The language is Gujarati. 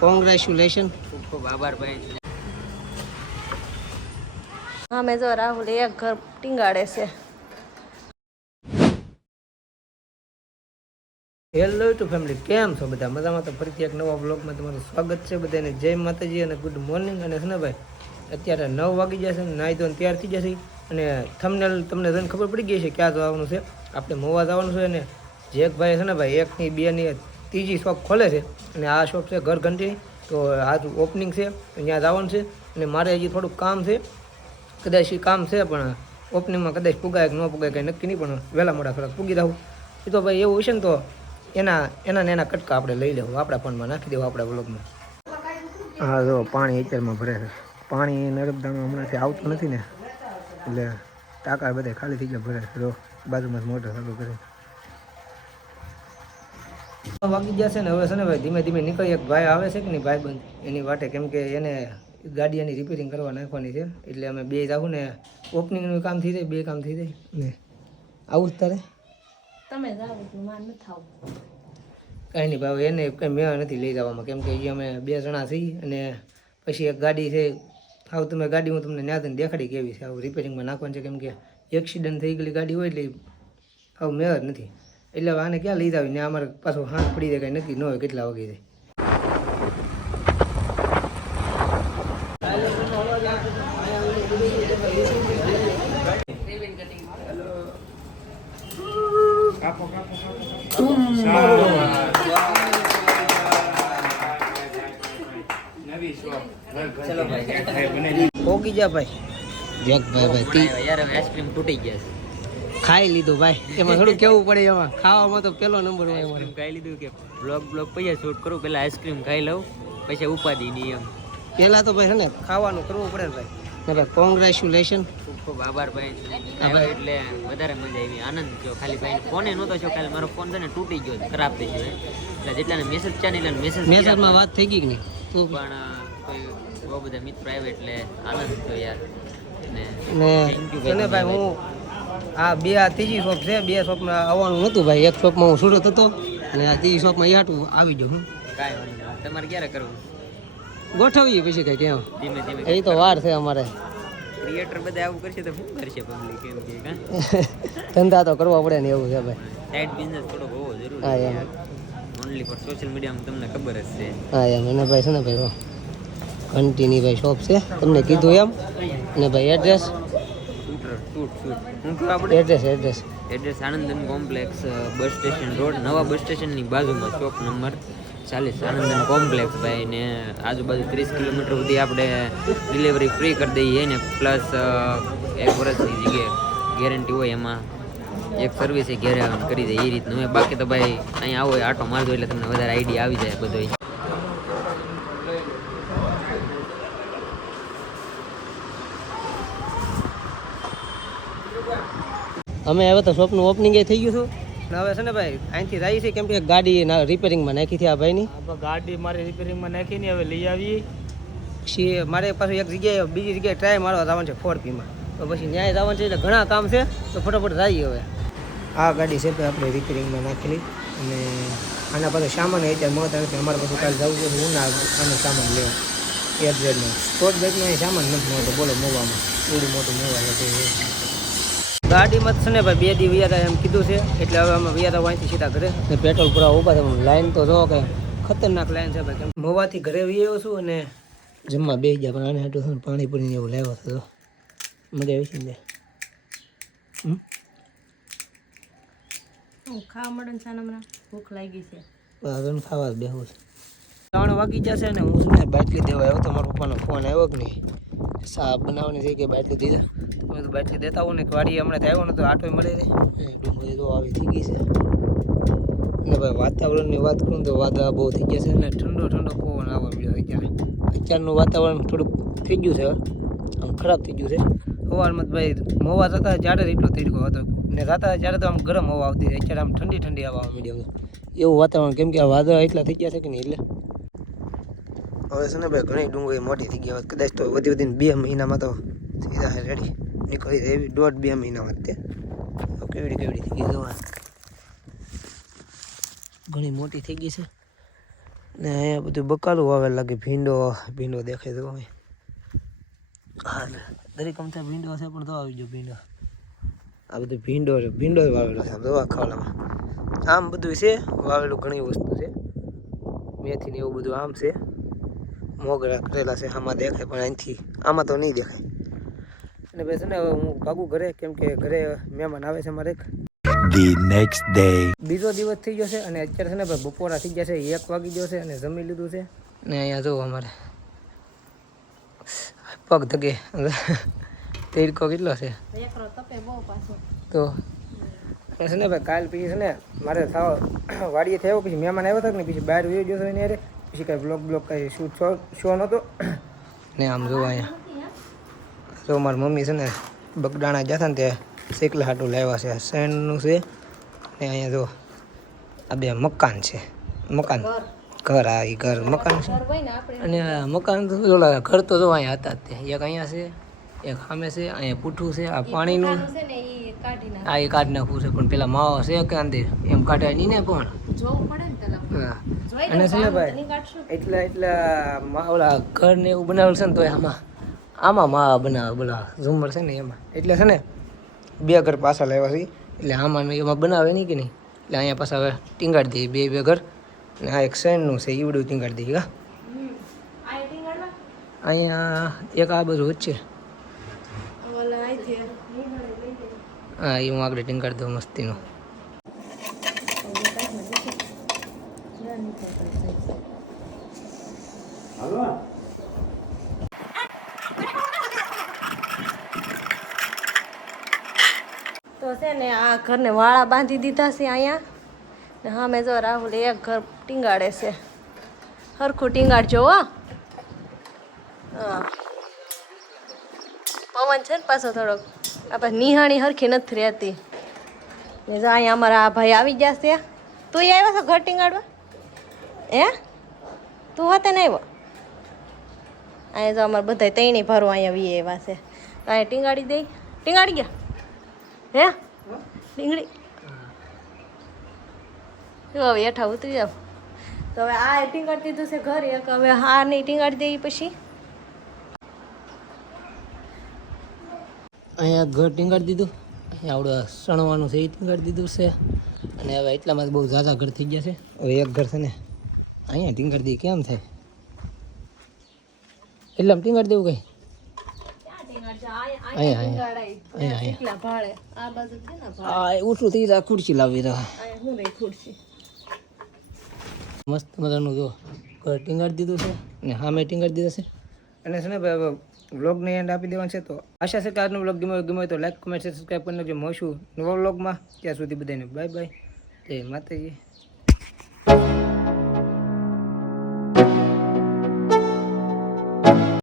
કોંગ્રેચ્યુલેશન. ખૂબ આભાર ભાઈ. હા મેં જો રાહુલ એક ઘર ટીંગાડે છે. હેલો ટુ ફેમિલી, કેમ છો બધા? મજામાં? તો ફરીથી એક નવા બ્લોગમાં તમારું સ્વાગત છે બધાને. જય માતાજી અને ગુડ મોર્નિંગ. અને છે ને ભાઈ, અત્યારે 9 વાગી જશે, નાહી ધોઈને તૈયાર થઈ જશે. અને થંબનેલ તમને જોઈને ખબર પડી ગઈ છે ક્યાં જવાનું છે. આપણે મોવા જવાનું છે. અને જેકભાઈ છે ને ભાઈ, 1 ની 2 ની 3જી શોપ ખોલે છે. અને આ શોપ છે ઘર ઘંટીની. તો આજ ઓપનિંગ છે, ત્યાં જવાનું છે. અને મારે હજી થોડુંક કામ છે, કદાચ એ કામ છે પણ ઓપનિંગમાં કદાચ પુગાય કે ન પુગાય કંઈ નક્કી નહીં, પણ વહેલા મોડા થોડાક પૂગી રહું. એ તો ભાઈ એવું છે ને, તો એના કટકા આપણે લઈ લેવું, આપણા ફોનમાં નાખી દેવું આપણા બ્લોગમાં. હા જો પાણી અત્યારમાં ભરે છે. પાણી નર્મદામાં હમણાંથી આવતું નથી ને, એટલે ટાંકા બધા ખાલી થઈ ગયા ભરે છે. જો બાજુમાં મોટર ચાલુ કરે. વાગી ગયા છે ને, હવે છે ને ભાઈ ધીમે ધીમે નીકળી. એક ભાઈ આવે છે કે નહીં, ભાઈબંધ એની વાટે, કેમ કે એને ગાડી એની રિપેરિંગ કરવા નાખવાની છે. એટલે અમે બે જાવું ને, ઓપનિંગનું કામ થઈ જાય, બે કામ થઈ જાય ને. આવું જ તારે તમે જાઓ તો માર ન થાવ. કાંઈ નહીં ભાઈ, એને કંઈ મેળ નથી લઈ જવામાં, કેમ કે એ અમે 2 જણા છીએ. અને પછી એક ગાડી છે, આવું તમે ગાડી હું તમને ન્યા થઈને દેખાડી કેવી છે. આવું રિપેરિંગમાં નાખવાનું છે, કેમ કે એક્સિડન્ટ થઈ ગયેલી ગાડી હોય એટલે આવું મેળ જ નથી. એટલે આને ક્યાં લઈ જાવી ને, અમારે પાછું હાથ પડી જાય, કંઈ નક્કી ન હોય કેટલા વાગી જાય. પોગી જા ભાઈ. દેખ ભાઈ યાર આઈસ્ક્રીમ તૂટી ગયા છે. ખાઈ લીધું ભાઈ, એમાં થોડું કેવું પડે. એમાં ખાવામાં તો પેલો નંબર હોય. આઈસ્ક્રીમ ખાઈ લીધું કે બ્લોગ પૈસા શૂટ કરું, પેલા આઈસ્ક્રીમ ખાઈ લઉં, પછી ઉપાધિ નહીં એમ. પેલા તો ભાઈ છે ને ખાવાનું કરવું પડે ભાઈ. કોંગ્રેચ્યુલેશન. ખૂબ ખૂબ આભાર ભાઈ. આવ્યો એટલે વધારે મજા આવી, આનંદ થયો. ખાલી ભાઈ ફોને નહોતો છો, ખાલી મારો ફોન છે ને તૂટી ગયો, ખરાબ થઈ ગયો. એટલે જેટલાને મેસેજ ચાલી એટલે મેસેજમાં વાત થઈ ગઈ કે નહીં, તું પણ કોઈ બહુ બધા મિત્રો આવ્યા એટલે આનંદ થયો યાર. ને ભાઈ હું આ 3જી શોપ છે, 2 શોપમાં આવવાનું નહોતું ભાઈ. એક શોપમાં હું સુરત હતો અને આ 3જી શોપમાં યાટું આવી જાઉં. કાંઈ વાંધો નહીં, તમારે ક્યારે કરવું? ગોઠવીએ પછી કંઈ કેમ, ધીમે ધીમે. એ તો વાર છે અમારે. ક્રિએટર બધા આવું કરશે તો શું કરશે પબ્લિક? એમ કે કાં ધંધા તો કરવા પડે ને, એવું છે ભાઈ. સાઈડ બિઝનેસ થોડો હોવો જરૂરી હા છે. એમ ઓનલી ફોર સોશિયલ મીડિયામાં તમને ખબર જ છે. હા એમ. અને ભાઈ છે ને ભાઈ ઘંટીની ભાઈ શોપ છે, તમને કીધું એમ. અને ભાઈ address address Anandan complex, bus station road, નવા બસ સ્ટેશનની બાજુમાં, શોપ નંબર 40, આનંદન કોમ્પ્લેક્સ ભાઈ. ને આજુબાજુ 30 કિલોમીટર સુધી આપણે ડિલિવરી ફ્રી કરી દઈએ ને, પ્લસ 1 વર્ષની જગ્યાએ ગેરંટી હોય, એમાં એક સર્વિસ એ ઘેરે આવીને કરી દે એ રીતનું હોય. બાકી તો ભાઈ અહીંયા આવો આટો મારજો એટલે તમને વધારે આઈડિયા આવી જાય બધો. અમે હવે તો શોપનું ઓપનિંગ થઈ ગયું છું. હવે છે ને ભાઈ અહીંથી જાય છે, કેમ કે ગાડી રિપેરિંગમાં નાખી હતી આ ભાઈની. ગાડી મારે રિપેરિંગમાં નાખી ને હવે લઈ આવી. પછી મારે પાછું એક જગ્યાએ બીજી જગ્યાએ ટ્રાય મારવા જવાનું છે 4Pમાં. તો પછી ન્યાય જવાનું છે, એટલે ઘણા કામ છે, તો ફટાફટ જઈએ હવે. આ ગાડી છે આપણે રિપેરિંગમાં નાખેલી. અને આના પાછું સામાન અત્યારે મળતા નથી. અમારે પાછું કાલે જવું છે, હું ના આનો સામાન લેવા એરજેડમાં. સ્પોર્ટ બાઇકમાં એ સામાન નથી મળતો, બોલો મોવામાં થોડું મોટું મોવા છે. ગાડીમાં છે ને ભાઈ 2 દી વ્યારા એમ કીધું છે, એટલે હવે અમે વ્યારા અહીંથી સીધા ઘરે. પેટ્રોલ પૂરા ઊભા થવાનું. લાઈન તો જો કે ખતરનાક લાઈન છે ભાઈ. મોવાથી ઘરે આવ્યો છું અને જમવા બેસી ગયા, પણ આને હાટું પાણીપુરી એવું લાવ્યો હતો. મજા આવી છે ને? ખાવા મળે ને સાના ભૂખ લાગી છે, ખાવા જ બેહું છે. 3 વાગી જશે ને, હું છે ને બાટલી દેવા આવ્યો તો. મારા પપ્પાનો ફોન આવ્યો કે નહીં, સા બનાવવાની છે કે બાટલી દીધા. તો બાટલી દેતા આવું ને, વાડી હમણાંથી આવ્યો ને તો આટો મળી રહે. ડુંગળી તો આવી થઈ ગઈ છે. અને ભાઈ વાતાવરણની વાત કરું તો વાદળા બહુ થઈ ગયા છે, અને ઠંડો પવન આવવા મળ્યો અત્યારે. અત્યારનું વાતાવરણ થોડુંક થઈ ગયું છે, આમ ખરાબ થઈ ગયું છે. સવારમાં ભાઈ મોવા જતા જ્યારે એટલો તડકો હતો ને, જતા ત્યારે તો આમ ગરમ હવા આવતી હતી. અત્યારે આમ ઠંડી હવા આવવા મળી એવું વાતાવરણ, કેમ કે આ વાદળા એટલા થઈ ગયા છે કે નહીં. એટલે હવે છે ને ભાઈ ઘણી ડુંગળી મોટી થઈ ગયા. કદાચ તો વધીને 2 મહિનામાં તો સીધા રેડી નીકળી જાય એવી. 1.5-2 મહિનામાં તે કેવડી થઈ ગઈ જોવા. ઘણી મોટી થઈ ગઈ છે ને અહીંયા બધું બકાલું વાવેલ લાગે. ભીંડો દેખાય તો અહીં. હા દરેક અમથા ભીંડો હશે પણ તો આવી ગયો ભીંડો. આ બધું ભીંડો વાવેલો છે આમ તો ખાવાલામાં. આમ બધું છે વાવેલું, ઘણી વસ્તુ છે. મેથી ને એવું બધું આમ છે. મોગરા કરેલા છે આમાં દેખાય પણ અહીંથી આમાં તો નહીં દેખાય. અને ભાઈ છે ને હવે હું ભાગું ઘરે, કેમ કે ઘરે મહેમાન આવે છે મારે. The next day. બીજો દિવસ થઈ ગયો છે અને અત્યારે છે ને ભાઈ બપોરા થઈ ગયા છે, 1 વાગી ગયો છે અને જમી લીધું છે. ને અહીંયા જો અમારે પગ ધગે તેડકો કેટલો છે એકરો તપે બહુ પાછો. તો છે ને ભાઈ કાલ પછી છે ને મારે થાવ વાડીએ થયો, પછી મહેમાન આવ્યો હતો ને પછી બહાર વયો ગયો હતો એની હારે, પછી કાંઈ બ્લોગ કાંઈ શૂટ શો નહોતો. ને આમ જો અહીંયા જો મારી મમ્મી છે ને બગડાણા જતા ને ત્યાં શેકલા હાટું લાવ્યા છે. શેણનું છે ને અહીંયા જો આ બે મકાન છે. ઘર આ ઈ ઘર મકાન છે. અને આ મકાન તો ઓલા ઘર તો જો અહીંયા હતા જ તે. એક અહીંયા છે, એક સામે છે, અહીંયા પૂઠું છે. આ પાણીનું છે ને એ કાઢી નાખ. આ એ કાઢી નાખવું છે પણ પેલા માવો છે કે અંદર એમ કાઢાય નહીં ને પણ. જોવું પડે ને પેલા. હા જોઈ અને છે ને ભાઈ નહીં કાઢશું. એટલા ઓલા ઘર ને એવું બનાવેલું છે ને તો આમાં માવા બનાવે બોલા ઝુમર છે ને એમાં. એટલે છે ને 2 ઘર પાછા લાવ્યા છે, એટલે આમાં ને એમાં બનાવે નહીં કે નહીં. એટલે અહીંયા પાછા હવે ટીંગાડી દઈએ 2 ઘર. ને આ એક શેણનું છે ઈવડું ટીંગાડી દઈએ. આ એટિંગ કાઢવા. અહીંયા એક આ બધું વચ્ચે. ઓલા આઈથી નીકળે લઈ લે. હા એ હું આગળ ટીંગાડી દઉં મસ્તીનું. તો છે ને આ ઘરને વાળા બાંધી દીધા છે અહીંયા ને હા મેં જો રાહુલ એક ઘર ટીંગાડે છે. હરખું ટીંગાડજો હો. હા પવન છે ને પાછો થોડોક આપણે નિહાણી હરખી નથી રહેતી. ને જો અહીંયા અમારા આ ભાઈ આવી ગયા છે. તું આવ્યો છો ઘર ટીંગાડવા? તું હોતે ને આવ્યો? અહીંયા જો અમારે બધા તૈણી ભરવા અહીંયા વી એવા છે. અહીંયા ટીંગાડી દઈ. ટીંગાડી ગયા ડીંગળી. જો હવે હેઠા ઉતરી જાવ. તો હવે આ ટીંગાડી દીધું છે ઘર એક. હવે હા નહીં ટીંગાડી દઈએ પછી. અહીંયા ઘર ટીંગાડી દીધું. અહીંયા આવડે સણવાનું છે એ ટીંગાડી દીધું છે. અને હવે એટલામાં બહુ ઝાઝા ઘર થઈ ગયા છે. હવે એક ઘર છે ને અહીંયા ટીંગાડી દઈએ કેમ થાય? એટલામાં ટીંગાડી દેવું કઈ? ઓછું થઈ જાય. ખુરશી લાવી મસ્ત મજાનું જો ઘર ટીંગાડી દીધું છે ને સામે ટીંગાડી દીધું છે. અને છે ને ભાઈ હવે વ્લોગને એન્ડ આપી દેવાનું છે. તો આશા છે કે આજનો વ્લોગ ગમ્યો હોય તો લાઈક કમેન્ટ સબસ્ક્રાઈબ કરી નાખજો. મળશું નવા વ્લોગમાં. ત્યાં સુધી બધાને બાય બાય. જય માતાજી.